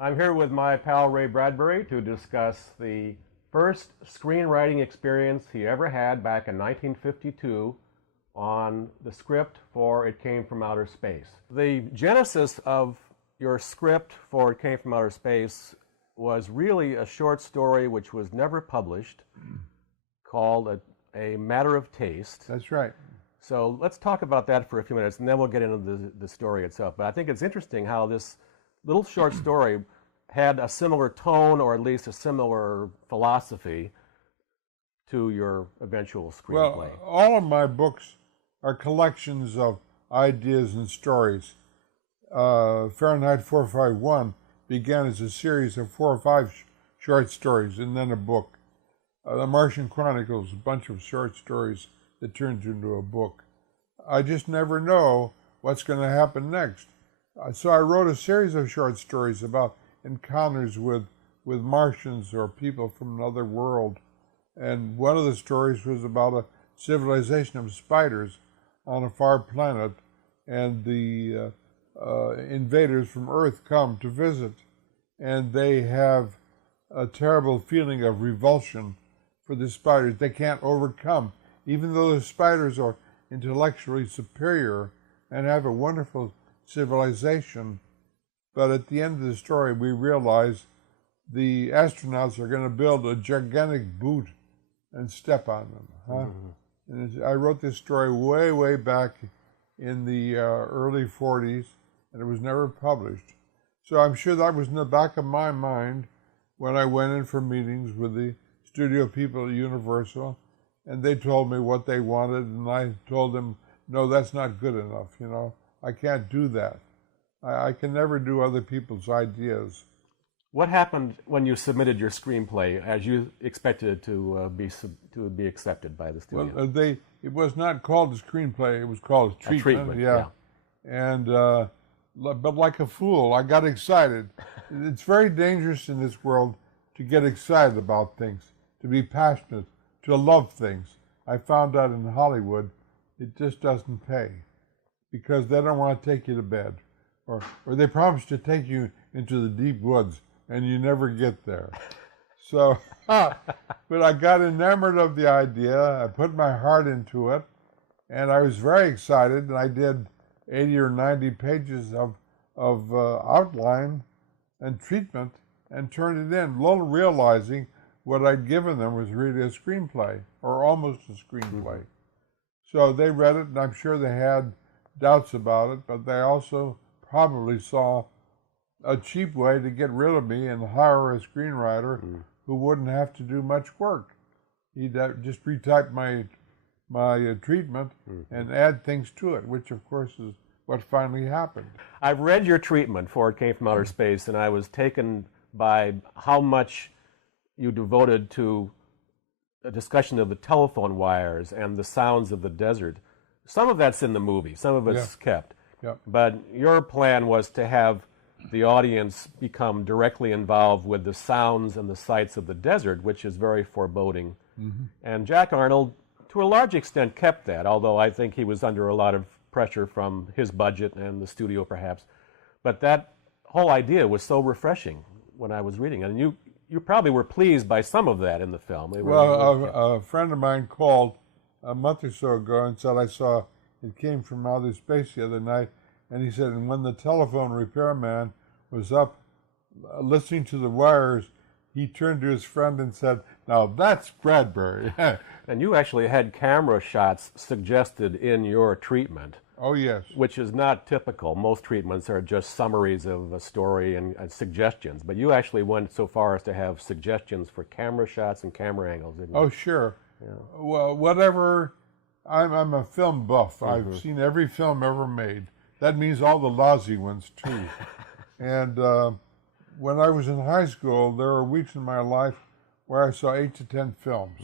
I'm here with my pal Ray Bradbury to discuss the first screenwriting experience he ever had back in 1952 on the script for It Came from Outer Space. The genesis of your script for It Came from Outer Space was really a short story which was never published called A Matter of Taste. That's right. So let's talk about that for a few minutes and then we'll get into the story itself. But I think it's interesting how this little short story had a similar tone or at least a similar philosophy to your eventual screenplay. Well, all of my books are collections of ideas and stories. Fahrenheit 451 began as a series of 4 or 5 short stories and then a book. The Martian Chronicles, a bunch of short stories that turned into a book. I just never know what's going to happen next. So I wrote a series of short stories about encounters with Martians or people from another world. And one of the stories was about a civilization of spiders on a far planet, and the invaders from Earth come to visit, and they have a terrible feeling of revulsion for the spiders. They can't overcome, even though the spiders are intellectually superior and have a wonderful civilization. But at the end of the story, we realize the astronauts are going to build a gigantic boot and step on them. And I wrote this story way, way back in the early 40s, and it was never published. So I'm sure that was in the back of my mind when I went in for meetings with the studio people at Universal, and they told me what they wanted, and I told them, no, that's not good enough, you know. I can't do that. I can never do other people's ideas. What happened when you submitted your screenplay as you expected it to be accepted by the studio? Well, it was not called a screenplay, it was called a treatment. Yeah. And, but like a fool, I got excited. It's very dangerous in this world to get excited about things, to be passionate, to love things. I found out in Hollywood, it just doesn't pay because they don't want to take you to bed. Or they promise to take you into the deep woods, and you never get there. So, but I got enamored of the idea. I put my heart into it, and I was very excited. And I did 80 or 90 pages of outline and treatment, and turned it in, little realizing what I'd given them was really a screenplay, or almost a screenplay. So they read it, and I'm sure they had doubts about it, but they also probably saw a cheap way to get rid of me and hire a screenwriter who wouldn't have to do much work. He'd just retype my treatment and add things to it, which of course is what finally happened. I've read your treatment for It Came from Outer Space, and I was taken by how much you devoted to a discussion of the telephone wires and the sounds of the desert. Some of that's in the movie, some of it's kept. Yep. But your plan was to have the audience become directly involved with the sounds and the sights of the desert, which is very foreboding. And Jack Arnold, to a large extent, kept that, although I think he was under a lot of pressure from his budget and the studio, perhaps. But that whole idea was so refreshing when I was reading it. And you probably were pleased by some of that in the film. Well, a friend of mine called a month or so ago and said, I saw It Came from Outer Space the other night, and he said, and when the telephone repairman was up listening to the wires, he turned to his friend and said, now that's Bradbury. And you actually had camera shots suggested in your treatment. Oh, yes. Which is not typical. Most treatments are just summaries of a story and suggestions, but you actually went so far as to have suggestions for camera shots and camera angles, didn't you? Oh, sure. Yeah. Well, whatever. I'm a film buff. I've seen every film ever made. That means all the lousy ones, too. And when I was in high school, there were weeks in my life where I saw 8 to 10 films.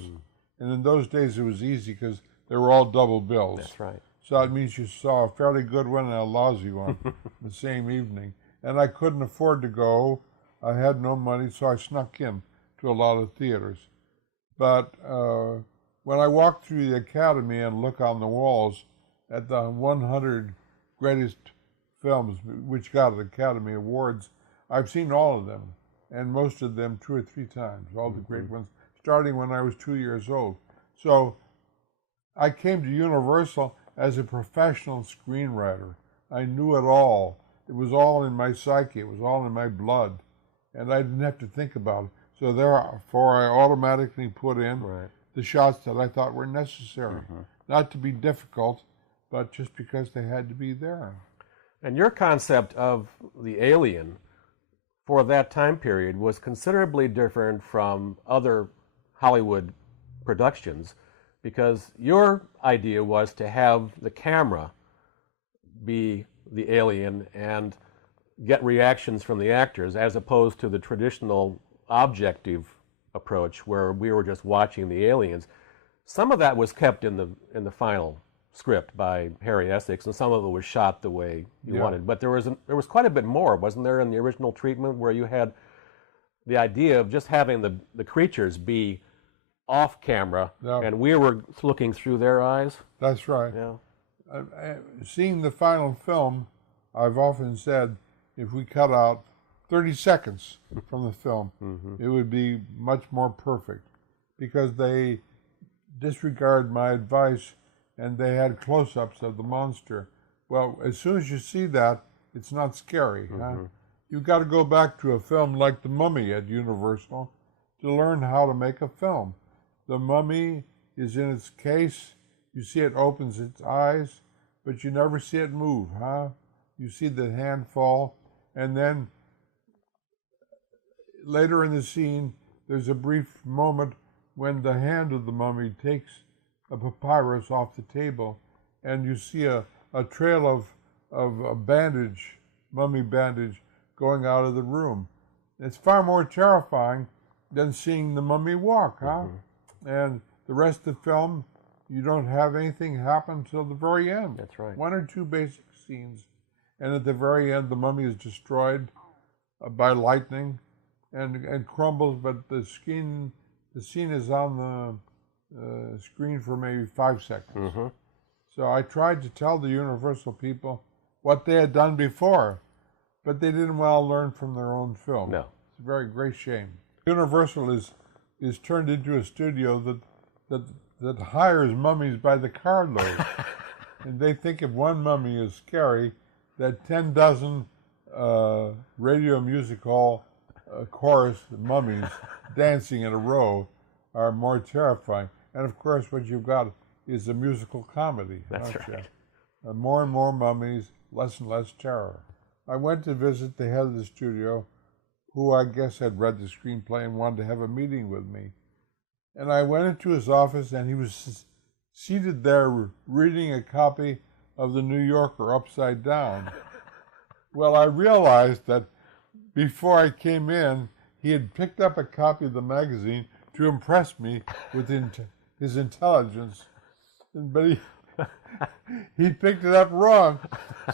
And in those days, it was easy because they were all double bills. That's right. So that means you saw a fairly good one and a lousy one the same evening. And I couldn't afford to go. I had no money, so I snuck in to a lot of theaters. But when I walk through the Academy and look on the walls at the 100 greatest films which got Academy Awards, I've seen all of them, and most of them 2 or 3 times, all the great ones, starting when I was 2 years old. So I came to Universal as a professional screenwriter. I knew it all. It was all in my psyche. It was all in my blood. And I didn't have to think about it. So therefore, I automatically put in the shots that I thought were necessary. Not to be difficult, but just because they had to be there. And your concept of the alien for that time period was considerably different from other Hollywood productions, because your idea was to have the camera be the alien and get reactions from the actors, as opposed to the traditional objective approach where we were just watching the aliens. Some of that was kept in the final script by Harry Essex, and some of it was shot the way you wanted. But there was quite a bit more, wasn't there, in the original treatment, where you had the idea of just having the creatures be off camera, and we were looking through their eyes. That's right. Yeah. Seeing the final film, I've often said, if we cut out 30 seconds from the film, it would be much more perfect, because they disregard my advice and they had close-ups of the monster. Well, as soon as you see that, it's not scary. You've got to go back to a film like The Mummy at Universal to learn how to make a film. The mummy is in its case. You see it opens its eyes, but you never see it move, You see the hand fall, and then later in the scene, there's a brief moment when the hand of the mummy takes a papyrus off the table, and you see a trail of a bandage, mummy bandage, going out of the room. It's far more terrifying than seeing the mummy walk, And the rest of the film, you don't have anything happen till the very end. That's right. 1 or 2 basic scenes, and at the very end, the mummy is destroyed by lightning and crumbles, but the scene is on the screen for maybe 5 seconds. So I tried to tell the Universal people what they had done before, but they didn't want to learn from their own film. No. It's a very great shame. Universal is turned into a studio that hires mummies by the carload. And they think if one mummy is scary, that 10 dozen radio music hall chorus mummies dancing in a row are more terrifying. And of course, what you've got is a musical comedy. That's right. More and more mummies, less and less terror. I went to visit the head of the studio, who I guess had read the screenplay and wanted to have a meeting with me. And I went into his office, and he was seated there reading a copy of the New Yorker upside down. Well, I realized that before I came in, he had picked up a copy of the magazine to impress me with his intelligence, but he picked it up wrong.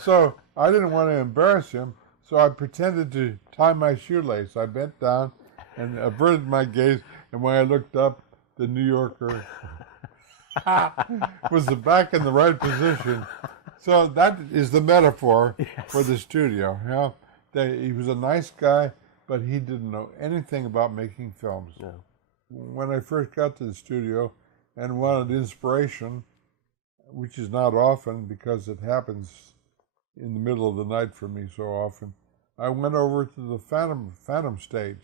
So I didn't want to embarrass him, so I pretended to tie my shoelace. I bent down and averted my gaze, and when I looked up, the New Yorker was back in the right position. So that is the metaphor for the studio. He was a nice guy, but he didn't know anything about making films. No. When I first got to the studio and wanted inspiration, which is not often because it happens in the middle of the night for me so often, I went over to the Phantom stage,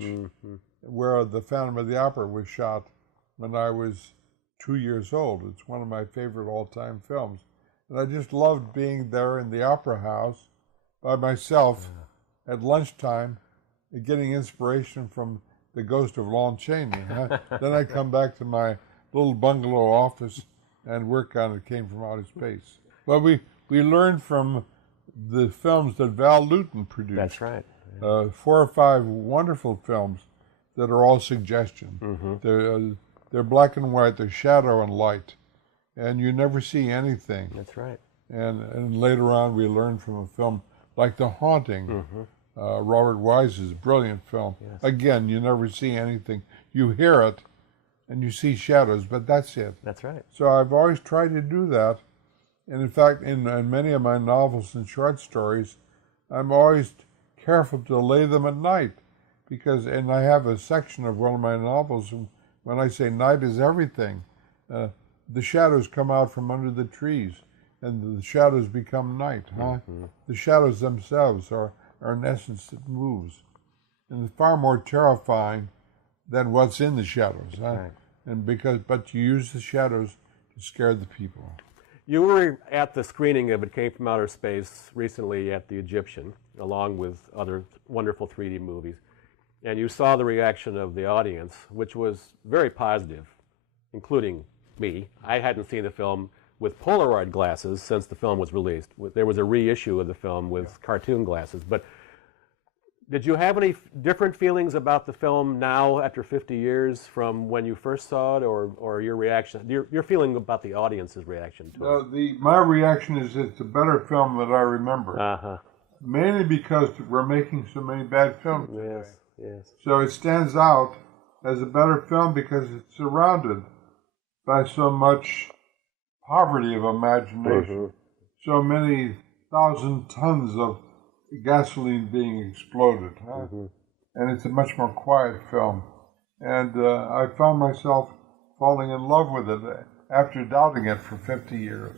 where the Phantom of the Opera was shot when I was 2 years old. It's one of my favorite all-time films. And I just loved being there in the opera house by myself at lunchtime and getting inspiration from the ghost of Lon Chaney. Then I come back to my little bungalow office and work on It Came from Outer Space. Well, we learned from the films that Val Lewton produced. That's right. 4 or 5 wonderful films that are all suggestion. They're black and white, they're shadow and light, and you never see anything. That's right. And later on we learned from a film like The Haunting, Robert Wise's brilliant film. Yes. Again, you never see anything. You hear it, and you see shadows, but that's it. That's right. So I've always tried to do that. And in fact, in many of my novels and short stories, I'm always careful to lay them at night, because, and I have a section of one of my novels, when I say night is everything, the shadows come out from under the trees, and the shadows become night. The shadows themselves are an essence that moves, and it's far more terrifying than what's in the shadows. Right. But you use the shadows to scare the people. You were at the screening of It Came from Outer Space recently at the Egyptian, along with other wonderful 3D movies, and you saw the reaction of the audience, which was very positive, including me. I hadn't seen the film with Polaroid glasses since the film was released. There was a reissue of the film with cartoon glasses. But did you have any different feelings about the film now after 50 years from when you first saw it, or your reaction, your feeling about the audience's reaction to it? My reaction is it's a better film than I remember. Mainly because we're making so many bad films today. Yes. So it stands out as a better film because it's surrounded by so much poverty of imagination, so many thousand tons of gasoline being exploded, and it's a much more quiet film. And I found myself falling in love with it after doubting it for 50 years.